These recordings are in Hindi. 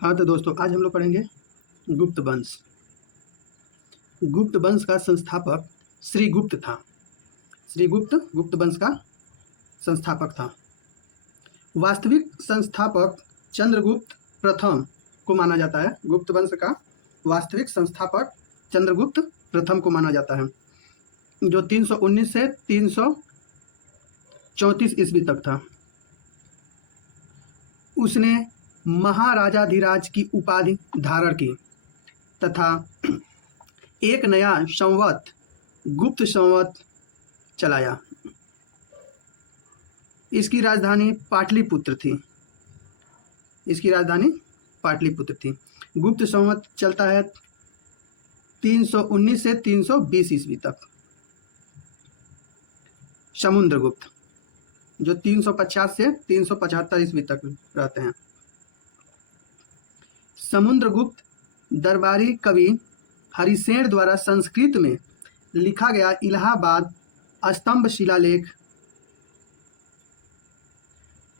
हाँ तो दोस्तों, आज हम लोग पढ़ेंगे गुप्त वंश। गुप्त वंश का संस्थापक श्रीगुप्त था। श्रीगुप्त गुप्त वंश का संस्थापक था। वास्तविक संस्थापक चंद्रगुप्त प्रथम को माना जाता है। गुप्त वंश का वास्तविक संस्थापक चंद्रगुप्त प्रथम को माना जाता है, जो 319 से 334 ईस्वी तक था। उसने महाराजाधिराज की उपाधि धारण की तथा एक नया संवत गुप्त संवत चलाया। इसकी राजधानी पाटलिपुत्र थी। गुप्त संवत चलता है 319 से 320 ईस्वी तक। समुद्रगुप्त जो 350 से 375 ईस्वी तक रहते हैं। समुद्रगुप्त दरबारी कवि हरिसेन द्वारा संस्कृत में लिखा गया इलाहाबाद स्तंभ शिलालेख,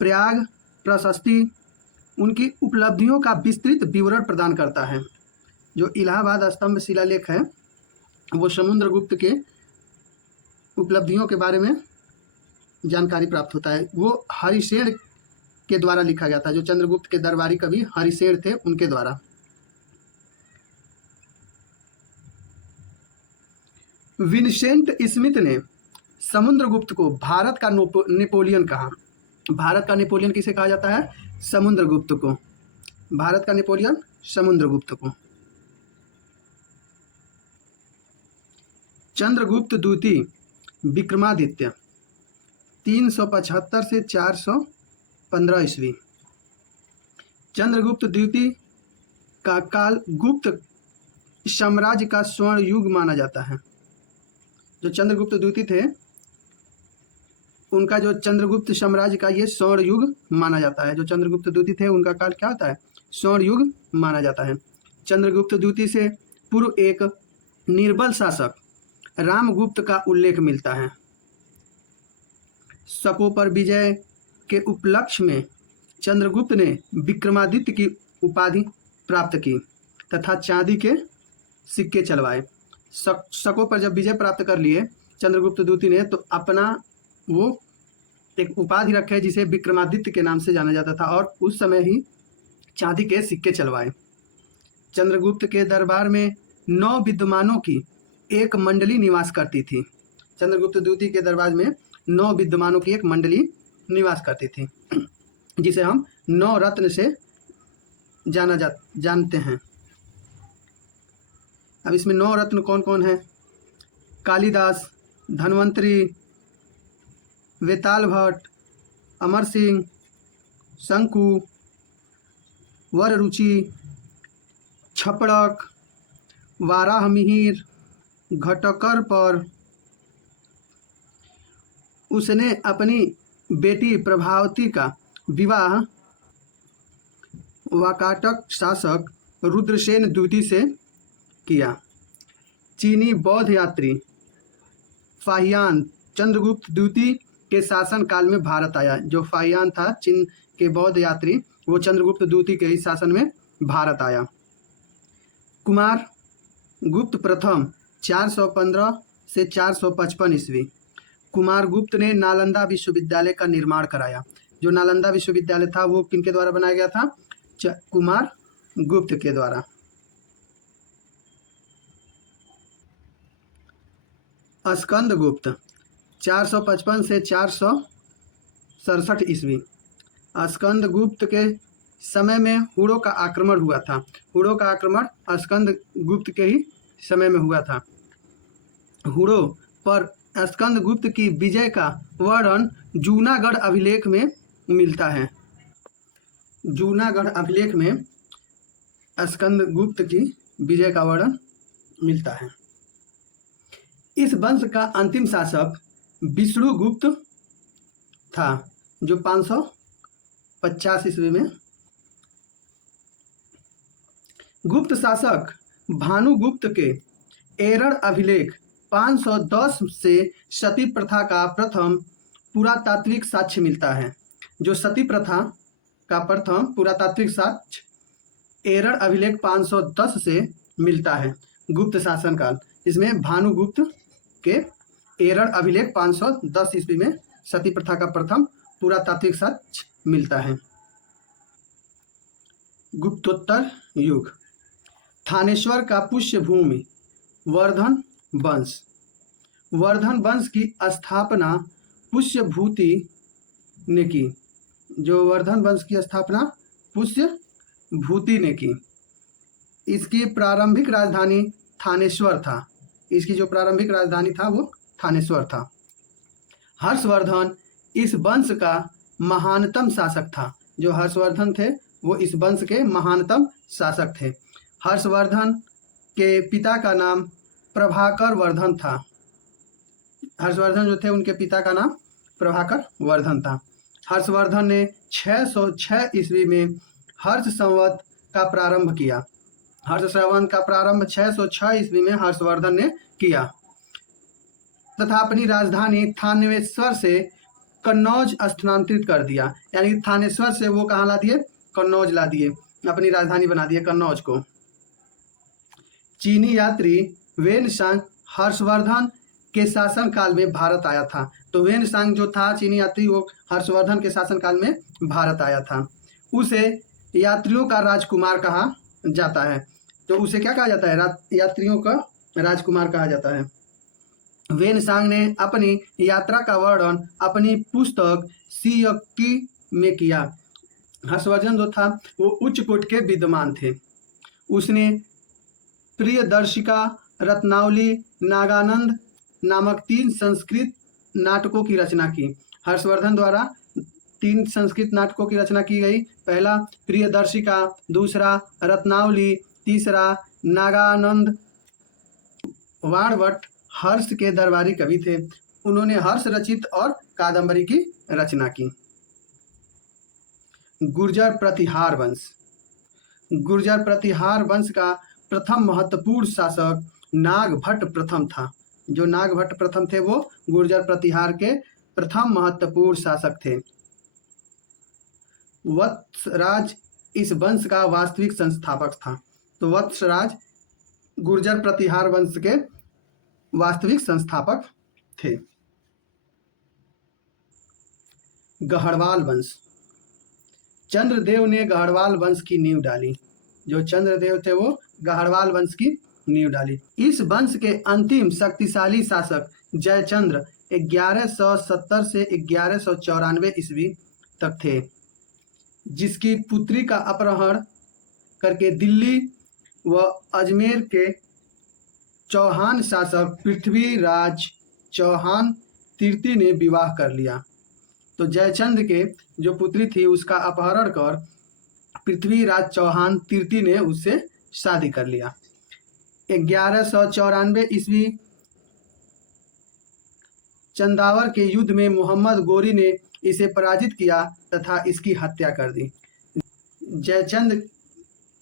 प्रयाग प्रशस्ति उनकी उपलब्धियों का विस्तृत विवरण प्रदान करता है। जो इलाहाबाद स्तंभ शिलालेख है वो समुद्रगुप्त के उपलब्धियों के बारे में जानकारी प्राप्त होता है। वो हरिसेन के द्वारा लिखा गया था, जो चंद्रगुप्त के दरबारी कवि हरिसेन थे उनके द्वारा। विंसेंट स्मिथ ने समुद्रगुप्त को भारत का नेपोलियन कहा। भारत का नेपोलियन किसे कहा जाता है? समुद्रगुप्त को। भारत का नेपोलियन समुद्रगुप्त को। चंद्रगुप्त द्वितीय विक्रमादित्य 375 से 415 ईस्वी। चंद्रगुप्त द्वितीय का काल गुप्त साम्राज्य का स्वर्ण युग माना जाता है। जो चंद्रगुप्त द्वितीय थे उनका जो चंद्रगुप्त साम्राज्य का ये स्वर्ण युग माना जाता है। जो चंद्रगुप्त द्वितीय थे उनका काल क्या होता है? स्वर्ण युग माना जाता है। चंद्रगुप्त द्वितीय से पूर्व एक निर्बल शासक रामगुप्त का उल्लेख मिलता है। शकों पर विजय के उपलक्ष्य में चंद्रगुप्त ने विक्रमादित्य की उपाधि प्राप्त की तथा चांदी के सिक्के चलवाए। शकों पर जब विजय प्राप्त कर लिए चंद्रगुप्त द्वितीय ने, तो अपना वो एक उपाधि रखे जिसे विक्रमादित्य के नाम से जाना जाता था, और उस समय ही चांदी के सिक्के चलवाए। चंद्रगुप्त के दरबार में 9 विद्वानों की एक मंडली निवास करती थी। चंद्रगुप्त द्वितीय के दरबार में 9 विद्वानों की एक मंडली निवास करती थी, जिसे हम 9 रत्न से जानते हैं। अब इसमें 9 रत्न कौन कौन है? कालिदास, धन्वंतरी, वेताल भट्ट, अमर सिंह, शंकु, वररुचि, छपड़क, वाराहमिहिर, घटकर पर उसने अपनी बेटी प्रभावती का विवाह वाकाटक शासक रुद्रसेन द्वितीय से किया। चीनी बौद्ध यात्री फाहियान चंद्रगुप्त द्वितीय के शासन काल में भारत आया। जो फाहियान था चीन के बौद्ध यात्री, वो चंद्रगुप्त द्वितीय के ही शासन में भारत आया। कुमार गुप्त प्रथम 415 से 455 ईस्वी। कुमार गुप्त ने नालंदा विश्वविद्यालय का निर्माण कराया। जो नालंदा विश्वविद्यालय था वो किनके द्वारा बनाया गया था? कुमार गुप्त के द्वारा। स्कंदगुप्त 455 से 467 ईस्वी। स्कंदगुप्त के समय में हुड़ों का आक्रमण हुआ था। हुड़ों का आक्रमण स्कंदगुप्त के ही समय में हुआ था। हुड़ों पर स्कंदगुप्त की विजय का वर्णन जूनागढ़ अभिलेख में मिलता है। जूनागढ़ अभिलेख में स्कंदगुप्त की विजय का वर्णन मिलता है। इस वंश का अंतिम शासक विष्णुगुप्त था, जो 550 ईस्वी में। गुप्त शासक भानुगुप्त के एरड़ अभिलेख 510 से सती प्रथा का प्रथम पुरातात्विक साक्ष्य मिलता है। जो सती प्रथा का प्रथम पुरातात्विक साक्ष्य एरर अभिलेख 510 से मिलता है गुप्त शासनकाल। इसमें भानुगुप्त के एरर अभिलेख 510 ईस्वी में सती प्रथा का प्रथम पुरातात्विक साक्ष्य मिलता है। गुप्तोत्तर युग। थानेश्वर का पुष्य भूमि वर्धन वंश। वर्धन वंश की स्थापना पुष्यभूति ने की। जो वर्धन वंश की स्थापना पुष्यभूति ने की। इसकी प्रारंभिक राजधानी थानेश्वर था। इसकी जो प्रारंभिक राजधानी था वो थानेश्वर था। हर्षवर्धन इस वंश का महानतम शासक था। जो हर्षवर्धन थे वो इस वंश के महानतम शासक थे। हर्षवर्धन के पिता का नाम प्रभाकर वर्धन था। हर्षवर्धन जो थे उनके पिता का नाम प्रभाकर वर्धन था। हर्षवर्धन ने 606 ईस्वी में हर्ष संवत का प्रारंभ किया। हर्ष संवत का प्रारंभ 606 ईस्वी में हर्षवर्धन ने किया तथा अपनी राजधानी थानेश्वर से कन्नौज स्थानांतरित कर दिया। यानी थानेश्वर से वो कहाँ ला दिए? कन्नौज ला दिए, अपनी राजधानी बना दिए कन्नौज को। चीनी यात्री वेनसांग हर्षवर्धन के शासन काल में भारत आया था। तो वेनसांग जो था चीनी यात्री वो हर्षवर्धन के शासन काल में भारत आया था। उसे यात्रियों का राजकुमार कहा जाता है। तो उसे क्या कहा जाता है? यात्रियों का राजकुमार कहा जाता है। वेनसांग ने अपनी यात्रा का वर्णन अपनी पुस्तक सियक्की में किया। हर्षवर्धन जो था वो उच्च कोटि के विद्वान थे। उसने प्रियदर्शिका, रत्नावली, नागानंद नामक 3 संस्कृत नाटकों की रचना की। हर्षवर्धन द्वारा 3 संस्कृत नाटकों की रचना की गई। पहला प्रियदर्शिका, दूसरा रत्नावली, तीसरा नागानंद। वाणभट्ट हर्ष के दरबारी कवि थे। उन्होंने हर्ष रचित और कादंबरी की रचना की। गुर्जर प्रतिहार वंश। गुर्जर प्रतिहार वंश का प्रथम महत्वपूर्ण शासक नागभट्ट प्रथम था। जो नागभट्ट प्रथम थे वो गुर्जर प्रतिहार के प्रथम महत्वपूर्ण शासक थे। वत्सराज इस वंश का वास्तविक संस्थापक था। तो वत्सराज गुर्जर प्रतिहार वंश के वास्तविक संस्थापक थे। गढ़वाल वंश। चंद्रदेव ने गढ़वाल वंश की नींव डाली। जो चंद्रदेव थे वो गढ़वाल वंश की नींव डाली। इस वंश के अंतिम शक्तिशाली शासक जयचंद्र 1170 से 1194 ईस्वी तक थे, जिसकी पुत्री का अपहरण करके दिल्ली व अजमेर के चौहान शासक पृथ्वीराज चौहान तृतीय ने विवाह कर लिया। तो जयचंद्र के जो पुत्री थी उसका अपहरण कर पृथ्वीराज चौहान तृतीय ने उससे शादी कर लिया। 1194 ईस्वी चंदावर के युद्ध में मोहम्मद गोरी ने इसे पराजित किया तथा इसकी हत्या कर दी। जयचंद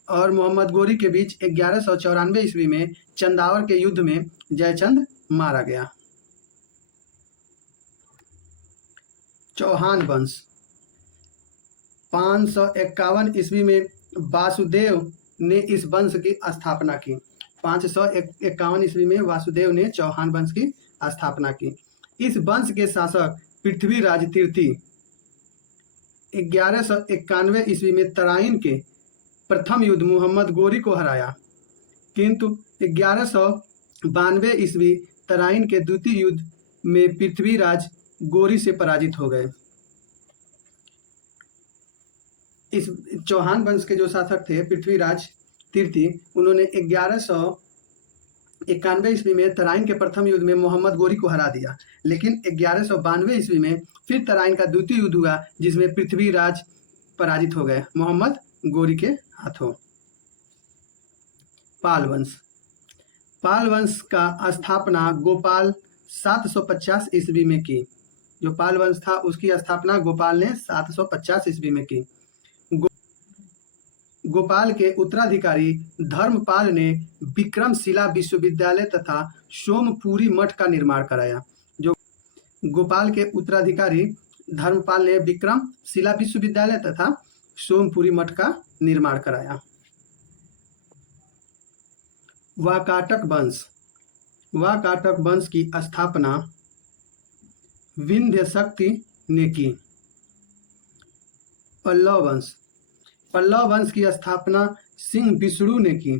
और मोहम्मद गोरी के बीच 1194 ईस्वी में चंदावर के युद्ध में जयचंद मारा गया। चौहान वंश। 551 ईस्वी में वासुदेव ने इस वंश की स्थापना की। 551 ईस्वी में वासुदेव ने चौहान वंश की स्थापना की। इस वंश के शासक पृथ्वीराज तृतीय 1191 ईस्वी में तराइन के प्रथम युद्ध मोहम्मद गोरी को हराया, किंतु 1192 ईस्वी तराइन के द्वितीय युद्ध में पृथ्वीराज गोरी से पराजित हो गए। इस चौहान वंश के जो शासक थे पृथ्वीराज तृतीय, उन्होंने 1191 ईस्वी में तराइन के प्रथम युद्ध में मोहम्मद गोरी को हरा दिया, लेकिन 1192 ईस्वी में फिर तराइन का द्वितीय युद्ध हुआ जिसमें पृथ्वीराज पराजित हो गए मोहम्मद गोरी के हाथों। पाल वंश। पाल वंश का स्थापना गोपाल 750 ईस्वी में की। जो पाल वंश था उसकी स्थापना गोपाल ने 750 ईस्वी में की। गोपाल के उत्तराधिकारी धर्मपाल ने विक्रमशिला विश्वविद्यालय तथा सोमपुरी मठ का निर्माण कराया। जो गोपाल के उत्तराधिकारी धर्मपाल ने विक्रमशिला विश्वविद्यालय तथा सोमपुरी मठ का निर्माण कराया। वाकाटक वंश। वाकाटक वंश की स्थापना विंध्य शक्ति ने की। पल्लव वंश। पल्लव वंश की स्थापना सिंह विष्णु ने की।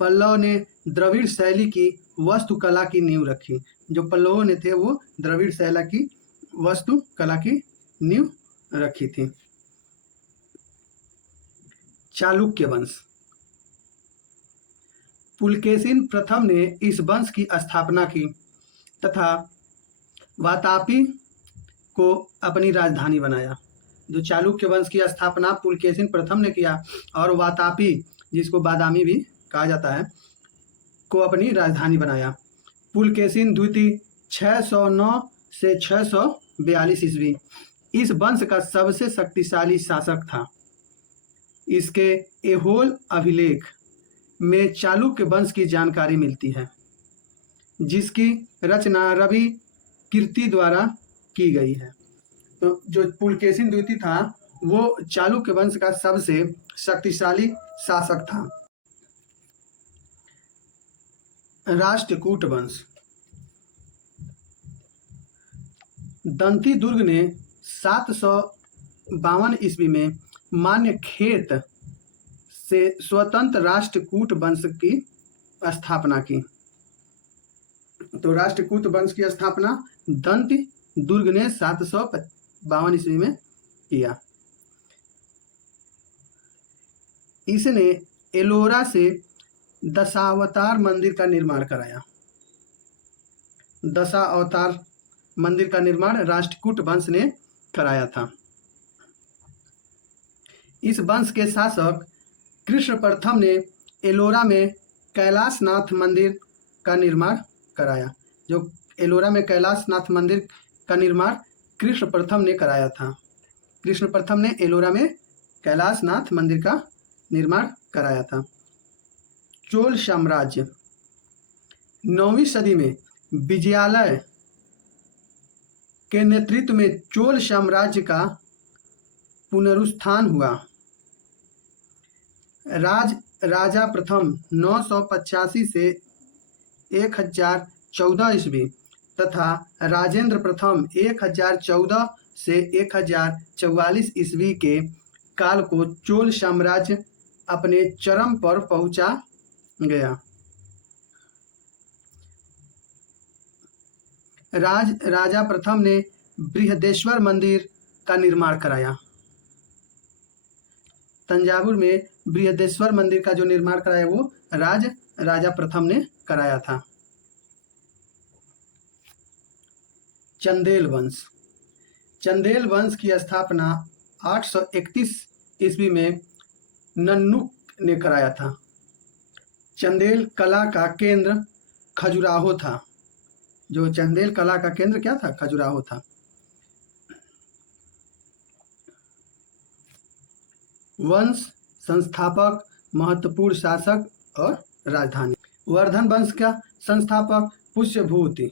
पल्लव ने द्रविड़ शैली की वास्तुकला की नींव रखी। जो पल्लवों ने थे वो द्रविड़ शैली की वास्तुकला की नींव रखी थी। चालुक्य वंश। पुलकेशिन प्रथम ने इस वंश की स्थापना की तथा वातापी को अपनी राजधानी बनाया। जो चालुक्य वंश की स्थापना पुलकेशिन प्रथम ने किया और वातापी, जिसको बादामी भी कहा जाता है, को अपनी राजधानी बनाया। पुलकेशिन द्वितीय 609 से 642 ईस्वी इस वंश का सबसे शक्तिशाली शासक था। इसके एहोल अभिलेख में चालुक्य वंश की जानकारी मिलती है, जिसकी रचना रवि कीर्ति द्वारा की गई है। तो जो पुलकेशिन द्वितीय था वो चालुक्य वंश का सबसे शक्तिशाली शासक था। राष्ट्रकूट वंश। दंती दुर्ग ने 752 ईस्वी में मान्य खेत से स्वतंत्र राष्ट्रकूट वंश की स्थापना की। तो राष्ट्रकूट वंश की स्थापना दंती दुर्ग ने 752 ईस्वी में किया। इसने एलोरा से दशावतार मंदिर का निर्माण कराया। दशावतार मंदिर का निर्माण राष्ट्रकूट वंश ने कराया था। इस वंश के शासक कृष्ण प्रथम ने एलोरा में कैलाशनाथ मंदिर का निर्माण कराया। जो एलोरा में कैलाशनाथ मंदिर का निर्माण कृष्ण प्रथम ने कराया था। कृष्ण प्रथम ने एलोरा में कैलाशनाथ मंदिर का निर्माण कराया था। चोल साम्राज्य। 9वीं सदी में विजयालय के नेतृत्व में चोल साम्राज्य का पुनरुत्थान हुआ। राजा प्रथम 985 से 1014 ईस्वी तथा राजेंद्र प्रथम 1014 से 1044 ईस्वी के काल को चोल साम्राज्य अपने चरम पर पहुंचा गया। राजा प्रथम ने बृहदेश्वर मंदिर का निर्माण कराया। तंजावुर में बृहदेश्वर मंदिर का जो निर्माण कराया वो राजा प्रथम ने कराया था। चंदेल वंश। चंदेल वंश की स्थापना 831 ईस्वी में नन्नुक ने कराया था। चंदेल कला का केंद्र खजुराहो था। जो चंदेल कला का केंद्र क्या था? खजुराहो था। वंश संस्थापक, महत्वपूर्ण शासक और राजधानी। वर्धन वंश का संस्थापक पुष्यभूति।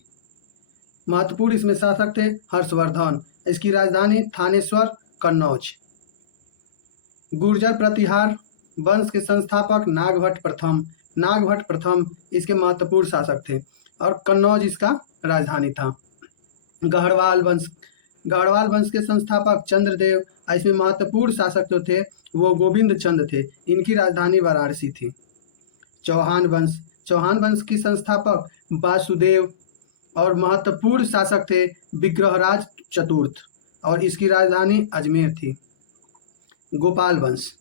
महत्वपूर्ण इसमें शासक थे हर्षवर्धन। इसकी राजधानी थानेश्वर, कन्नौज। गुर्जर प्रतिहार वंश के संस्थापक नागभट्ट प्रथम। नागभट्ट प्रथम इसके महत्वपूर्ण शासक थे और कन्नौज इसका राजधानी था। गढ़वाल वंश। गढ़वाल वंश के संस्थापक चंद्रदेव। इसमें महत्वपूर्ण शासक जो थे वो गोविंद चंद थे। इनकी राजधानी वाराणसी थी। चौहान वंश। चौहान वंश की संस्थापक वासुदेव और महत्वपूर्ण शासक थे विग्रहराज चतुर्थ और इसकी राजधानी अजमेर थी। गोपाल वंश।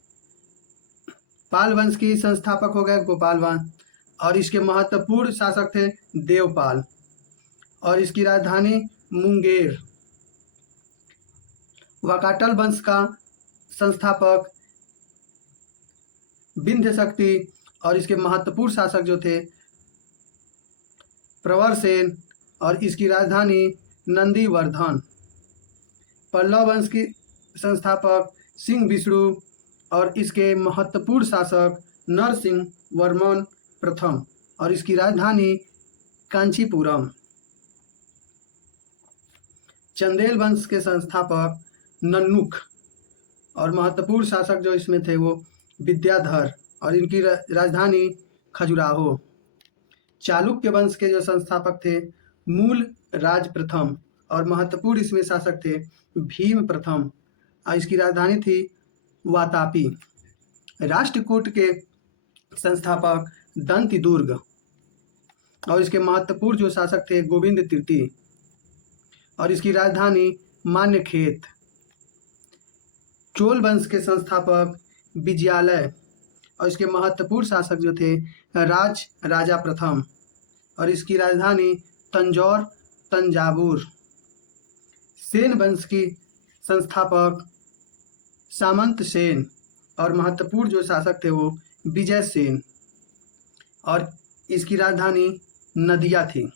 पाल वंश की संस्थापक हो गए गोपाल वंश और इसके महत्वपूर्ण शासक थे देवपाल और इसकी राजधानी मुंगेर। वाकाटल वंश का संस्थापक विंध्य शक्ति और इसके महत्वपूर्ण शासक जो थे प्रवरसेन और इसकी राजधानी नंदीवर्धन। पल्लव वंश की संस्थापक सिंह विष्णु और इसके महत्वपूर्ण शासक नरसिंह वर्मन प्रथम और इसकी राजधानी कांचीपुरम। चंदेल वंश के संस्थापक नन्नुक और महत्वपूर्ण शासक जो इसमें थे वो विद्याधर और इनकी राजधानी खजुराहो। चालुक्य वंश के जो संस्थापक थे मूल राज प्रथम और महत्वपूर्ण इसमें शासक थे भीम प्रथम और इसकी राजधानी थी वातापी। राष्ट्रकूट के संस्थापक दंती दुर्ग और इसके महत्वपूर्ण जो शासक थे गोविंद तृतीय और इसकी राजधानी मान्यखेत। चोल वंश के संस्थापक विजयालय और इसके महत्वपूर्ण शासक जो थे राजा प्रथम और इसकी राजधानी तंजौर तंजावुर। सेन वंश की संस्थापक सामंत सेन और महत्वपूर्ण जो शासक थे वो विजय सेन और इसकी राजधानी नदिया थी।